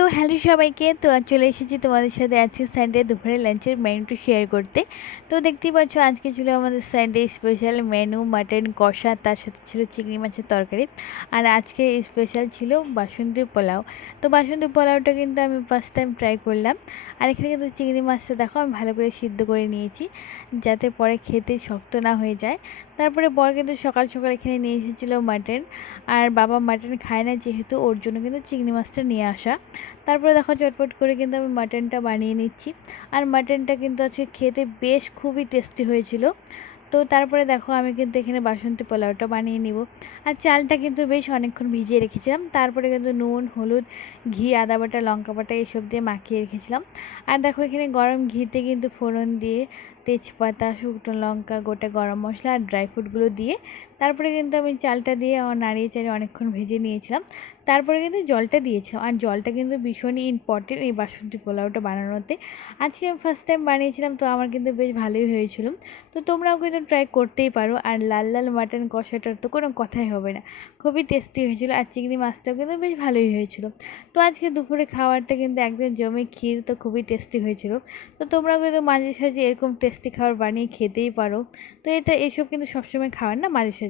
তো হ্যালো সবাইকে। তো আজ চলে এসেছি তোমাদের সাথে আজকে সানডে দুপুরে লাঞ্চের মেনুটা শেয়ার করতে। তো দেখতেই পাচ্ছ আজকে ছিল আমাদের সানডে স্পেশাল মেনু মাটন কষা, তার সাথে ছিল চিংড়ি মাছের তরকারি। আর আজকে স্পেশাল ছিল বাসন্তী পোলাও। তো বাসন্তী পোলাওটা কিন্তু আমি ফার্স্ট টাইম ট্রাই করলাম। আর এখানে কিন্তু চিংড়ি মাছটা দেখো আমি ভালো করে সিদ্ধ করে নিয়েছি, যাতে পরে খেতে শক্ত না হয়ে যায়। তারপরে বর কিন্তু সকাল সকাল এখানে নিয়ে এসেছিলো মাটন। আর বাবা মাটন খায় না, যেহেতু ওর জন্য কিন্তু চিংড়ি মাছটা নিয়ে আসা। তারপরে দেখো চটপট করে কিন্তু আমি মাটনটা বানিয়ে নিচ্ছি। আর মাটনটা কিন্তু আজকে খেতে বেশ খুবই টেস্টি হয়েছিল। তো তারপরে দেখো আমি কিন্তু এখানে বাসন্তী পোলাওটা বানিয়ে নিব। আর চালটা কিন্তু বেশ অনেকক্ষণ ভিজিয়ে রেখেছিলাম। তারপরে কিন্তু নুন, হলুদ, ঘি, আদা বাটা, লঙ্কা বাটা এইসব দিয়ে মাখিয়ে রেখেছিলাম। আর দেখো এখানে গরম ঘিতে কিন্তু ফোড়ন দিয়ে তেজপাতা, শুকনো লঙ্কা, গোটা গরম মশলা আর ড্রাই ফ্রুটগুলো দিয়ে তারপরে কিন্তু আমি চালটা দিয়ে নাড়িয়ে চাড়িয়ে অনেকক্ষণ ভেজে নিয়েছিলাম। তারপরে কিন্তু জলটা দিয়েছিলাম। আর জলটা কিন্তু ভীষণই ইম্পর্টেন্ট এই বাসন্তী পোলাওটা বানানোতে। আজকে আমি ফার্স্ট টাইম বানিয়েছিলাম, তো আমার কিন্তু বেশ ভালোই হয়েছিল। তো তোমরাও কিন্তু ট্রাই করতেই পারো। আর লাল লাল মাটন কষাটার তো কোনো কথাই হবে না, খুবই টেস্টি হয়েছিল। আর চিংড়ি মাছটাও কিন্তু বেশ ভালোই হয়েছিল। তো আজকে দুপুরে খাবারটা কিন্তু একদম জমে ক্ষীর, তো খুবই টেস্টি হয়েছিল। তো তোমরাও কিন্তু মাঝে সাঝে এরকম টেস্টি খাবার বানিয়ে খেতেই পারো। তো এসব কিন্তু সবসময় খাওয়ার না, মাঝে সাঝে।